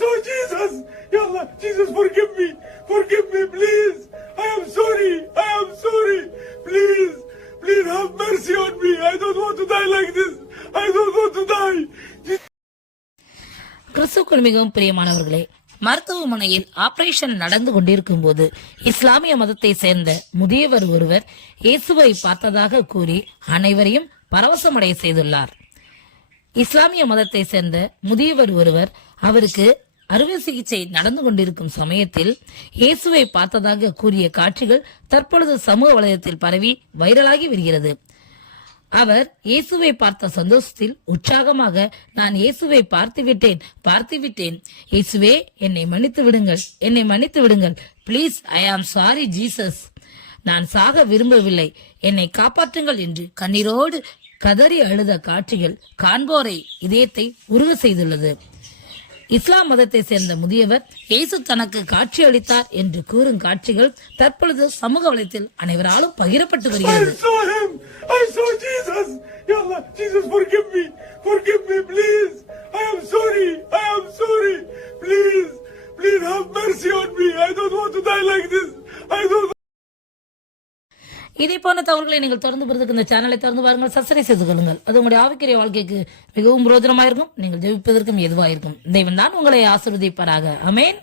saw Jesus. Ya Allah, Jesus, forgive me, please. I am sorry, please, have mercy on me. I don't want to die like this. I don't want to die. கிறிஸ்துவுக்குள் மிகவும் பிரியமானவர்களே, மருத்துவமனையில் operation நடந்து கொண்டிருக்கும் போது இஸ்லாமிய மதத்தை சேர்ந்த முதியவர் ஒருவர் இயேசுவை பார்த்ததாக கூறி அனைவரையும் பரவசமடைய செய்துள்ளார். இஸ்லாமிய மதத்தை சேர்ந்த முதியவர் ஒருவர் அவருக்கு அறுவை சிகிச்சை நடந்து கொண்டிருக்கும் சமயத்தில் இயேசுவை பார்த்ததாக கூறிய காட்சிகள் தற்பொழுது சமூக வலைதளத்தில் பரவி வைரலாகி வருகிறது. அவர் இயேசுவை பார்த்த சந்தோஷத்தில் உற்சாகமாக, நான் இயேசுவை பார்த்து விட்டேன், இயேசுவே என்னை மன்னித்து விடுங்கள், please, I am sorry Jesus, நான் சாக விரும்பவில்லை, என்னை காப்பாற்றுங்கள் என்று கண்ணீரோடு கதறி அழுத காட்சிகள் காண்போரை இதயத்தை உருக செய்துள்ளது. இஸ்லாம் மதத்தை சேர்ந்த முதியவர் இயேசு தனக்கு காட்சி அளித்தார் என்று கூறும் காட்சிகள் தற்பொழுது சமூக வலைத்தில் அனைவராலும் பகிரப்பட்டு வருகிறது. I saw Jesus. Ya Allah, Jesus, forgive me, please. I am sorry, please, have mercy on me. I don't want to die like this. இதே போன்ற தகவல்களை நீங்கள் தொடர்ந்து பெறுவதற்கு இந்த சேனலை தொடர்ந்து பாருங்கள், சப்ஸ்கிரைப் செய்து கொள்ளுங்கள். அது உங்களுடைய ஆவிக்குரிய வாழ்க்கைக்கு மிகவும் பிரோஜனமாயிருக்கும். நீங்கள் ஜெபிப்பதற்கும் எதுவாயிருக்கும். தெய்வம் தான் உங்களை ஆசீர்வதிப்பாராக. ஆமென்.